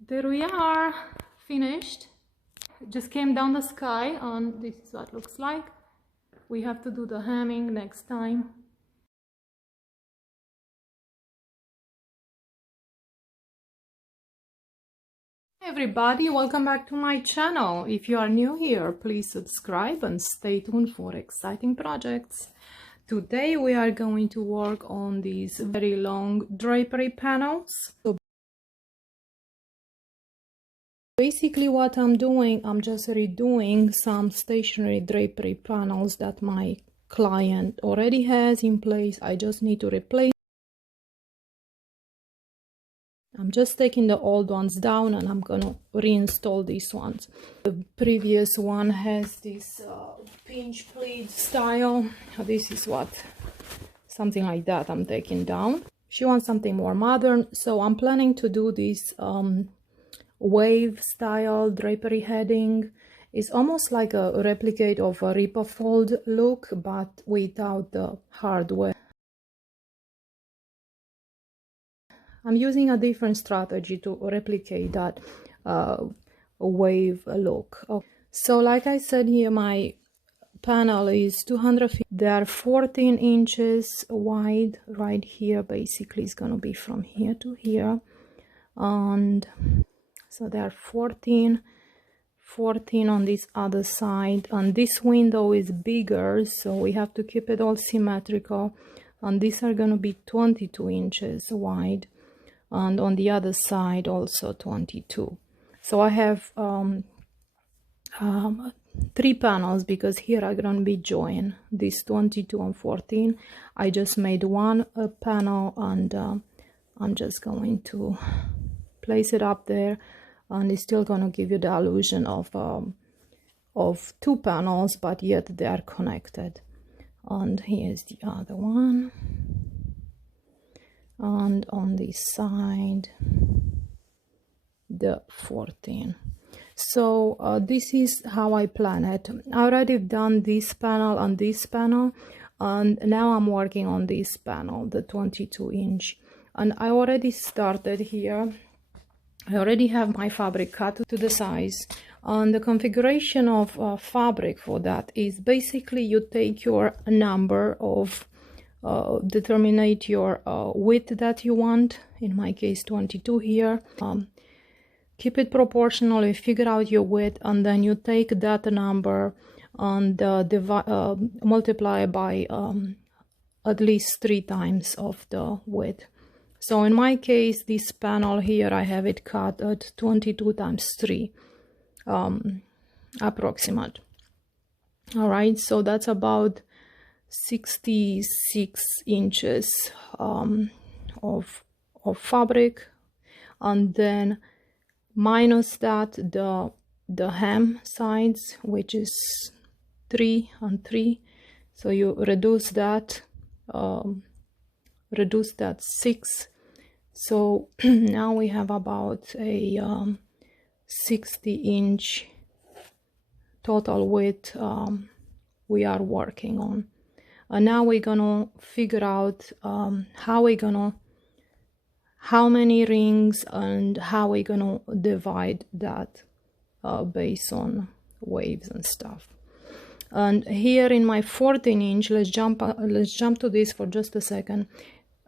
There we are, finished. Just came down the sky, and this is what it looks like. We have to do the hemming next time. Hey everybody, welcome back to my channel. If you are new here, please subscribe and stay tuned for exciting projects. Today we are going to work on these very long drapery panels. So basically what I'm doing, I'm just redoing some stationary drapery panels that my client already has in place. I just need to replace. I'm just taking the old ones down and I'm gonna reinstall these ones. The previous one has this pinch pleat style. This is what, something like that I'm taking down. She wants something more modern, so I'm planning to do this wave style drapery heading. It's almost like a replicate of a Ripplefold look, but without the hardware. I'm using a different strategy to replicate that wave look. So like I said here, my panel is 200 feet. They are 14 inches wide. Right here basically is going to be from here to here. And so they are 14 on this other side. And this window is bigger, so we have to keep it all symmetrical. And these are going to be 22 inches wide. And on the other side also 22. So I have 3 panels because here I'm going to be joined this 22 and 14. I just made one panel, and I'm just going to place it up there, and it's still going to give you the illusion of 2 panels, but yet they are connected. And here's the other one. And on this side the 14. So this is how I plan it. I already done this panel and this panel, and now I'm working on this panel, the 22 inch, and I already started here. I already have my fabric cut to the size, and the configuration of fabric for that is basically you take your number of determine your width that you want, in my case 22 here. Keep it proportionally, figure out your width, and then you take that number and multiply by at least 3 times of the width. So in my case, this panel here, I have it cut at 22 times 3 approximate. All right, so that's about 66 inches of fabric, and then minus that the hem sides, which is 3 and 3, so you reduce that 6. So now we have about a 60-inch total width we are working on. And now we're gonna figure out how many rings and how we're gonna divide that based on waves and stuff. And here in my 14 inch, let's jump to this for just a second,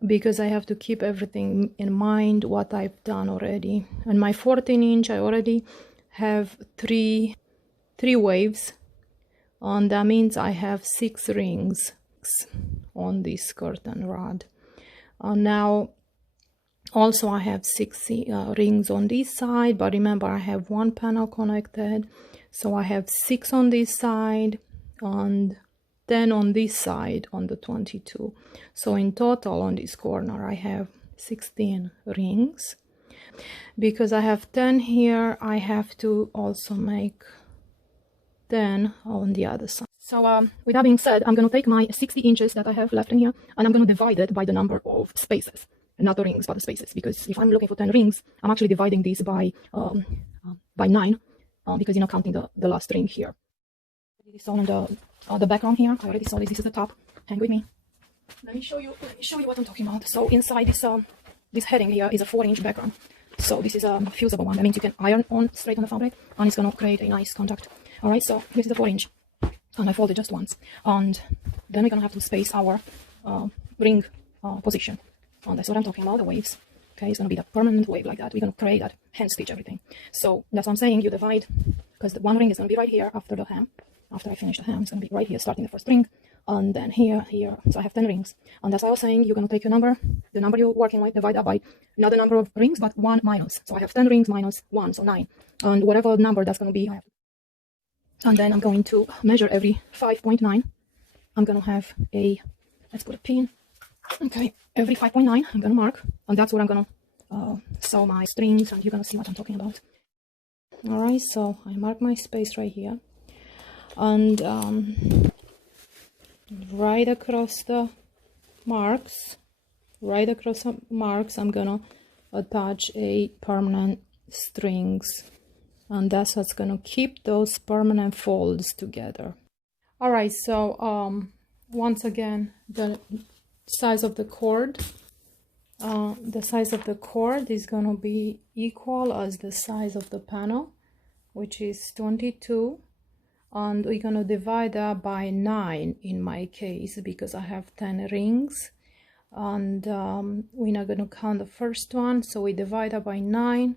because I have to keep everything in mind what I've done already. And my 14 inch, I already have three waves, and that means I have 6 rings on this curtain rod. Now also I have 6 rings on this side, but remember I have 1 panel connected, so I have 6 on this side and 10 on this side on the 22. So in total on this corner I have 16 rings. Because I have 10 here, I have to also make 10 on the other side. So with that being said, I'm going to take my 60 inches that I have left in here, and I'm going to divide it by the number of spaces, not the rings but the spaces, because if I'm looking for 10 rings, I'm actually dividing these by 9, because you're not counting the last ring here. This is on the background here. I already saw this. This is the top. Hang with me. Let me show you what I'm talking about. So inside this heading here is a 4-inch background. So this is a fusible one. That means you can iron on straight on the fabric, and it's going to create a nice contact. All right, so this is a 4-inch, and I fold it just once, and then we're going to have to space our ring position. And that's what I'm talking about, the waves. Okay, it's going to be the permanent wave like that. We're going to create that, hand stitch everything. So that's what I'm saying, you divide, because the one ring is going to be right here after the hem. After I finish the hem, it's going to be right here, starting the first ring, and then here. So I have 10 rings. And that's what I was saying, you're going to take your number, the number you're working with, divide that by not the number of rings, but 1 minus. So I have 10 rings minus 1, so 9. And whatever number that's going to be, and then I'm going to measure every 5.9. I'm going to have a, let's put a pin. Okay, every 5.9, I'm going to mark, and that's where I'm going to sew my strings, and you're going to see what I'm talking about. All right, so I mark my space right here, and right across the marks, I'm going to attach a permanent strings, and that's what's going to keep those permanent folds together. All right, so once again, the size of the cord is going to be equal as the size of the panel, which is 22, and we're going to divide that by 9 in my case, because I have 10 rings, and we're not going to count the first one, so we divide that by 9,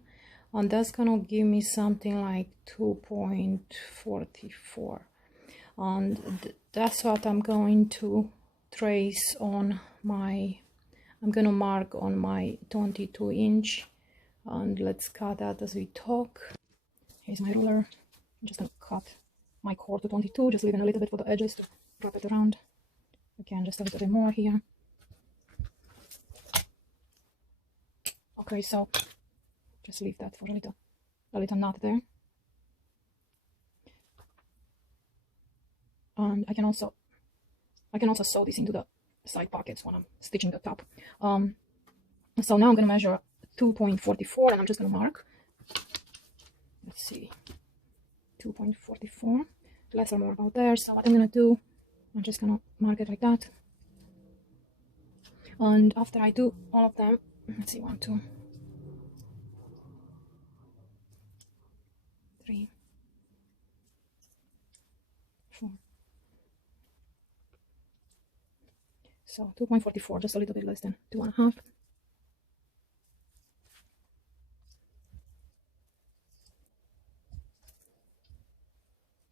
and that's going to give me something like 2.44, and that's what I'm going to trace on my, I'm going to mark on my 22-inch, and let's cut that as we talk. Here's my ruler. I'm just going to cut my cord to 22, just leaving a little bit for the edges to wrap it around. Again, just a little bit more here. Okay, so just leave that for a little knot there. And I can also sew this into the side pockets when I'm stitching the top. So now I'm going to measure 2.44, and I'm just going to mark. Let's see, 2.44, less or more about there. So what I'm going to do, I'm just going to mark it like that. And after I do all of them, let's see, 1, 2, 3, 4. So 2.44, just a little bit less than 2.5.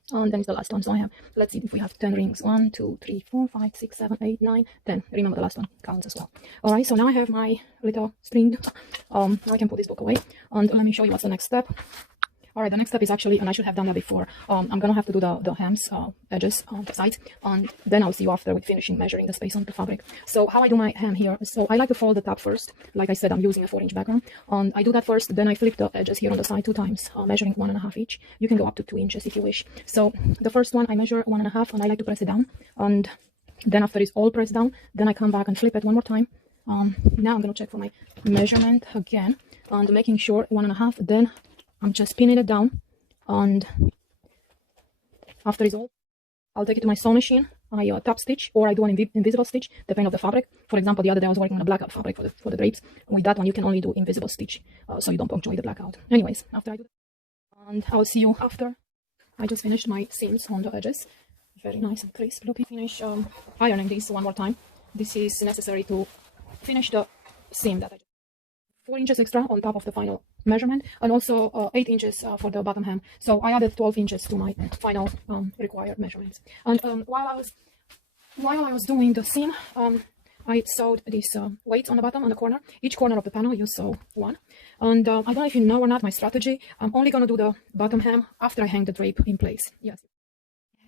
And then it's the last one. So I have, let's see if we have 10 rings. 1, 2, 3, 4, 5, 6, 7, 8, 9, 10. Remember, the last one counts as well. All right, so now I have my little string. Now I can put this book away, and let me show you what's the next step. All right, the next step is actually, and I should have done that before, I'm going to have to do the hems, edges on the sides, and then I'll see you after with finishing measuring the space on the fabric. So how I do my hem here, so I like to fold the top first. Like I said, I'm using a 4-inch background, and I do that first, then I flip the edges here on the side 2 times, measuring 1.5 each. You can go up to 2 inches if you wish. So the first one I measure 1.5, and I like to press it down, and then after it's all pressed down, then I come back and flip it one more time. Now I'm going to check for my measurement again, and making sure 1.5, then I'm just pinning it down, and after it's all, I'll take it to my sew machine. I top stitch, or I do an invisible stitch, depending on the fabric. For example, the other day I was working on a blackout fabric for the drapes. With that one, you can only do invisible stitch, so you don't punctuate the blackout. Anyways, after I do that, and I'll see you after I just finished my seams on the edges. Very nice and crisp looking. Finish ironing this one more time. This is necessary to finish the seam that I just 4 inches extra on top of the final measurement, and also 8 inches for the bottom hem. So I added 12 inches to my final required measurements. And while I was doing the seam, I sewed these weights on the bottom, on the corner. Each corner of the panel, you sew 1. And I don't know if you know or not my strategy. I'm only going to do the bottom hem after I hang the drape in place. Yes,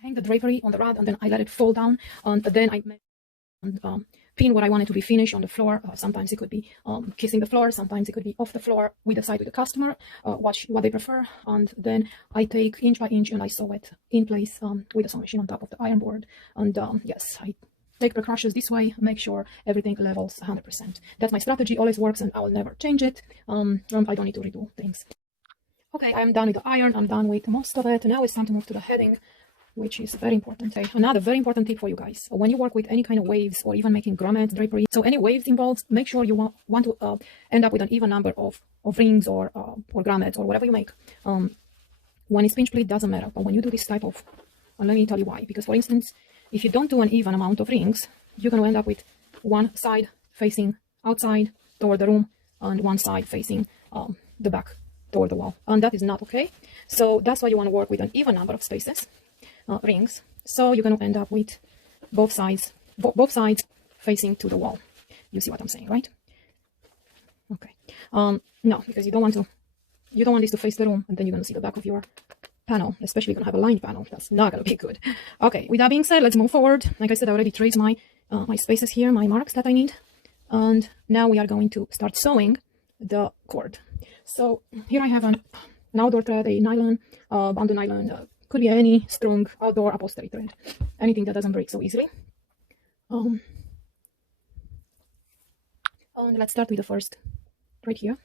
hang the drapery on the rod, and then I let it fall down, and then I pin what I want it to be finished on the floor. Sometimes it could be kissing the floor, sometimes it could be off the floor. We decide with the customer what they prefer, and then I take inch by inch and I sew it in place with the sewing machine on top of the iron board. And yes, I take precautions this way, make sure everything levels 100%. That's my strategy, always works, and I will never change it. I don't need to redo things. Okay, I'm done with the iron, I'm done with most of it. Now it's time to move to the heading. which is very important. Okay, another very important tip for you guys. When you work with any kind of waves or even making grommets, drapery, so any waves involved, make sure you want to end up with an even number of rings or grommets or whatever you make. When it's pinch pleat, doesn't matter. But when you do this type of, let me tell you why. Because for instance, if you don't do an even amount of rings, you're going to end up with one side facing outside toward the room and one side facing the back toward the wall. And that is not okay. So that's why you want to work with an even number of spaces, rings. So you're going to end up with both sides facing to the wall. You see what I'm saying, right? Okay. No, because you don't want this to face the room, and then you're going to see the back of your panel, especially if you're going to have a lined panel. That's not going to be good. Okay, with that being said, let's move forward. Like I said, I already traced my spaces here, my marks that I need. And now we are going to start sewing the cord. So here I have an outdoor thread, a nylon, bamboo nylon, could be any strong outdoor upholstery thread, anything that doesn't break so easily. And let's start with the first right here,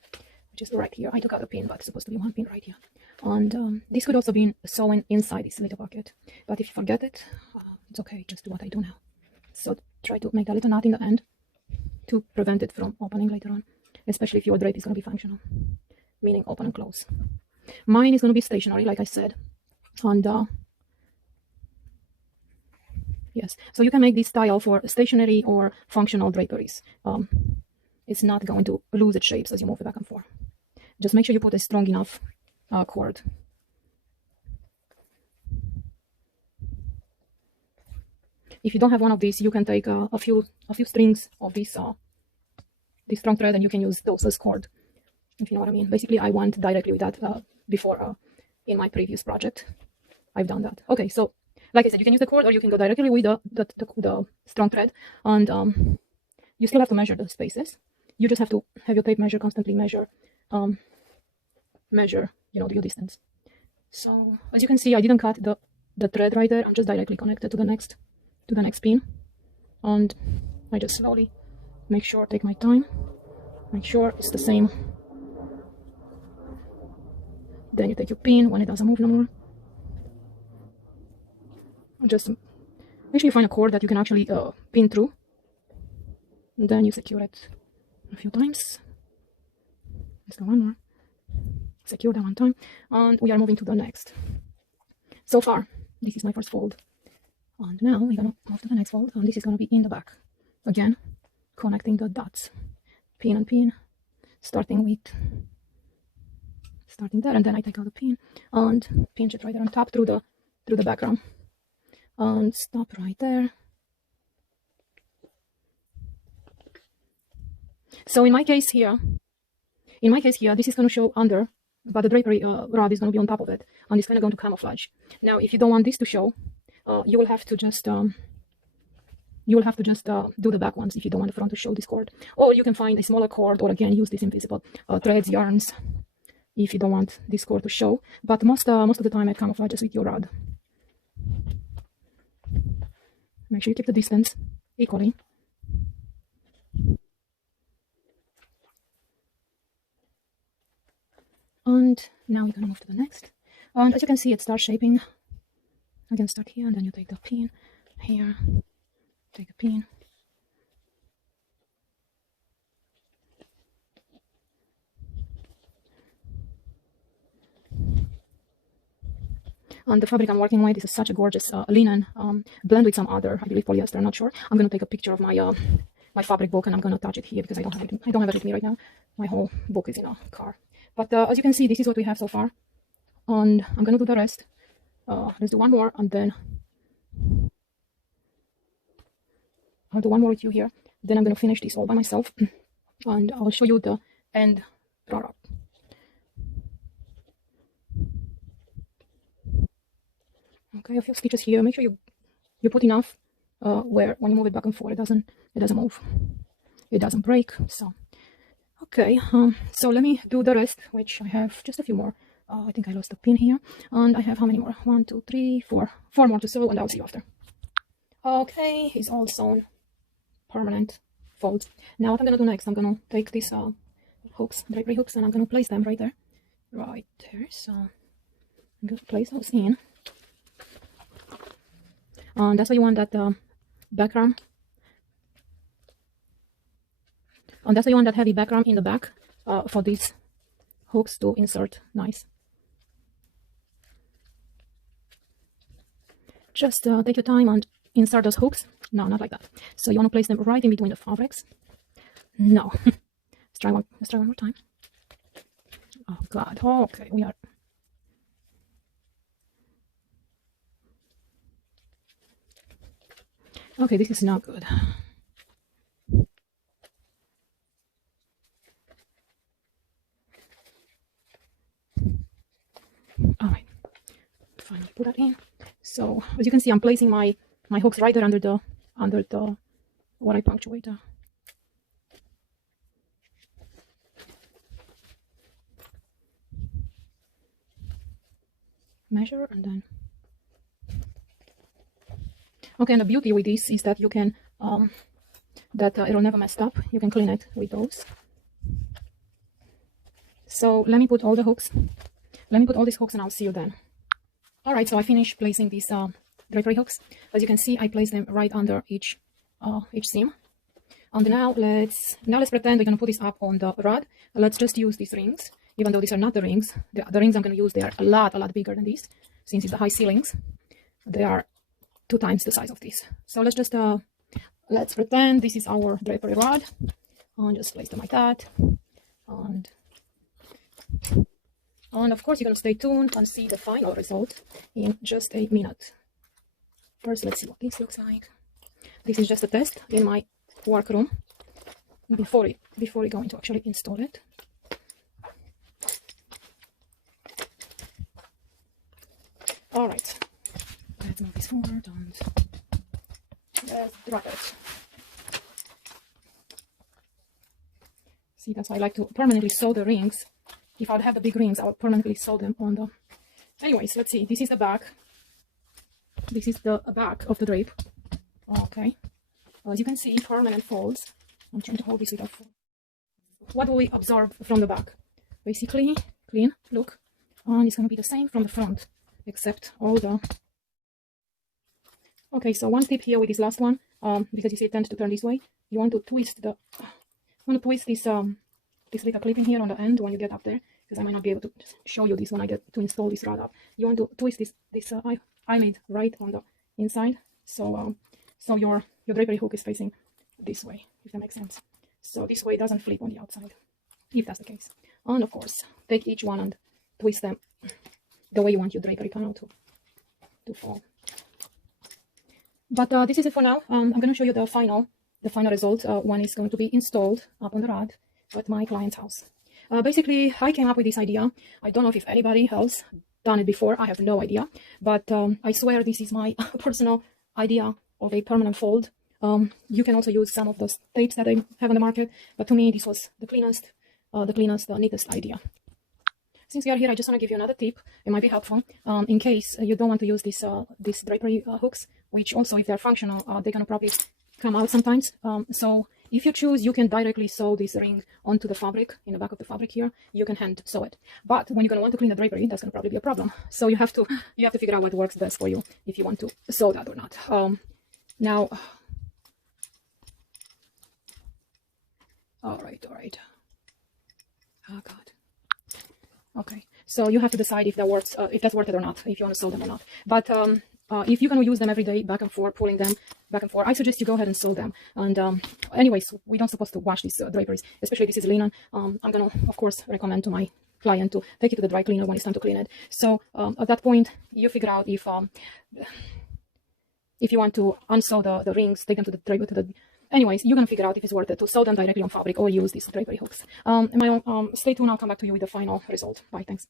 which is right here. I took out a pin, but it's supposed to be one pin right here. And this could also be sewn inside this little pocket, but if you forget it, it's okay, just do what I do now. So try to make a little knot in the end to prevent it from opening later on, especially if your drape is going to be functional, meaning open and close. Mine is going to be stationary, like I said. And yes, so you can make this style for stationary or functional draperies. It's not going to lose its shapes as you move it back and forth. Just make sure you put a strong enough cord. If you don't have one of these, you can take a few strings of this strong thread, and you can use those as cord, if you know what I mean. Basically, I went directly with that before in my previous project. I've done that. Okay, so like I said, you can use the cord or you can go directly with the strong thread, and you still have to measure the spaces. You just have to have your tape measure, constantly measure, your distance. So as you can see, I didn't cut the thread right there. I'm just directly connected to the next pin, and I just slowly take my time, make sure it's the same. Then you take your pin when it doesn't move no more. Just make sure you find a cord that you can actually pin through, and then you secure it a few times. Let's do one more. Secure that one time, and we are moving to the next. So far, this is my first fold, and now we're gonna move to the next fold, and this is gonna be in the back. Again, connecting the dots, pin and pin, starting there, and then I take out the pin and pinch it right there on top through the background, and stop right there. So in my case here, this is going to show under, but the drapery rod is going to be on top of it, and it's kind of going to camouflage. Now, if you don't want this to show, you will have to just do the back ones if you don't want the front to show this cord, or you can find a smaller cord, or again use these invisible threads, yarns, if you don't want this cord to show. But most of the time it camouflages with your rod. Make sure you keep the distance equally. And now we're gonna move to the next. And as you can see, it starts shaping. Again, start here, and then you take the pin here, take a pin. And the fabric I'm working with, this is such a gorgeous linen blend with some other, I believe polyester, I'm not sure. I'm going to take a picture of my my fabric book, and I'm going to attach it here because I don't have it with me right now. My whole book is in a car. But as you can see, this is what we have so far, and I'm going to do the rest. Let's do one more, and then I'll do one more with you here. Then I'm going to finish this all by myself, and I'll show you the end product. Okay, a few stitches here. Make sure you put enough where when you move it back and forth, it doesn't move, it doesn't break. So okay, so let me do the rest, which I have just a few more. I think I lost a pin here, and I have how many more? 1, 2, 3, 4 more to sew, and I'll see you after. Okay, it's all sewn, permanent folds. Now what I'm gonna do next, I'm gonna take these hooks, drapery hooks, and I'm gonna place them right there. So I'm gonna place those in. That's why you want that background. And that's why you want that heavy background in the back for these hooks to insert nice. Just take your time and insert those hooks. No, not like that. So you want to place them right in between the fabrics. No. Let's try one more time. Oh God. Okay, we are. Okay, this is not good. All right. Finally put that in. So as you can see, I'm placing my hooks right there under the what I punctuate. Measure and then. Okay, and the beauty with this is that you can it'll never mess up. You can clean it with those. So let me put all the hooks. Let me put all these hooks and I'll see you then. All right, so I finished placing these drapery hooks. As you can see, I placed them right under each seam. And now let's pretend we're gonna put this up on the rod. Let's just use these rings, even though these are not the rings. The rings I'm gonna use, they are a lot bigger than these. Since it's the high ceilings, they are 2 times the size of these. So let's just let's pretend this is our drapery rod, and just place them like that. And of course, you're gonna stay tuned and see the final result in just a minute. First, let's see what this looks like. This is just a test in my workroom before we're going to actually install it. All right, let's move this forward and let's drop it. See, that's why I like to permanently sew the rings. If I'd have the big rings, I would permanently sew them on the... Anyways, let's see. This is the back. This is the back of the drape. Okay. As you can see, permanent folds. I'm trying to hold this without fold. What do we observe from the back? Basically, clean look. And it's going to be the same from the front, except all the... Okay, so one tip here with this last one, because you see it tends to turn this way, you want to twist the... this little clip in here on the end when you get up there, because I might not be able to show you this when I get to install this rod up. You want to twist this eyelid right on the inside, so your drapery hook is facing this way, if that makes sense. So this way it doesn't flip on the outside, if that's the case. And of course, take each one and twist them the way you want your drapery panel to fall. But this is it for now. I'm going to show you the final result when it's going to be installed up on the rod at my client's house. Basically, I came up with this idea. I don't know if anybody else done it before. I have no idea. But I swear this is my personal idea of a permanent fold. You can also use some of those tapes that I have on the market. But to me, this was the cleanest, the neatest idea. Since we are here, I just want to give you another tip. It might be helpful in case you don't want to use these drapery hooks, which also, if they're functional, they're going to probably come out sometimes. So if you choose, you can directly sew this ring onto the fabric, in the back of the fabric here. You can hand sew it. But when you're going to want to clean the drapery, that's going to probably be a problem. So you have to figure out what works best for you, if you want to sew that or not. Now, all right. Oh God. Okay, so you have to decide if that works, if that's worth it or not, if you want to sew them or not. But if you're going to use them every day, back and forth, pulling them back and forth, I suggest you go ahead and sew them. And anyways, we don't supposed to wash these draperies, especially this is linen. I'm going to, of course, recommend to my client to take it to the dry cleaner when it's time to clean it. So at that point, you figure out if you want to unsew the rings, take them to the drapery, anyways, you're going to figure out if it's worth it to sew them directly on fabric or use these drapery hooks. Stay tuned, I'll come back to you with the final result. Bye, thanks.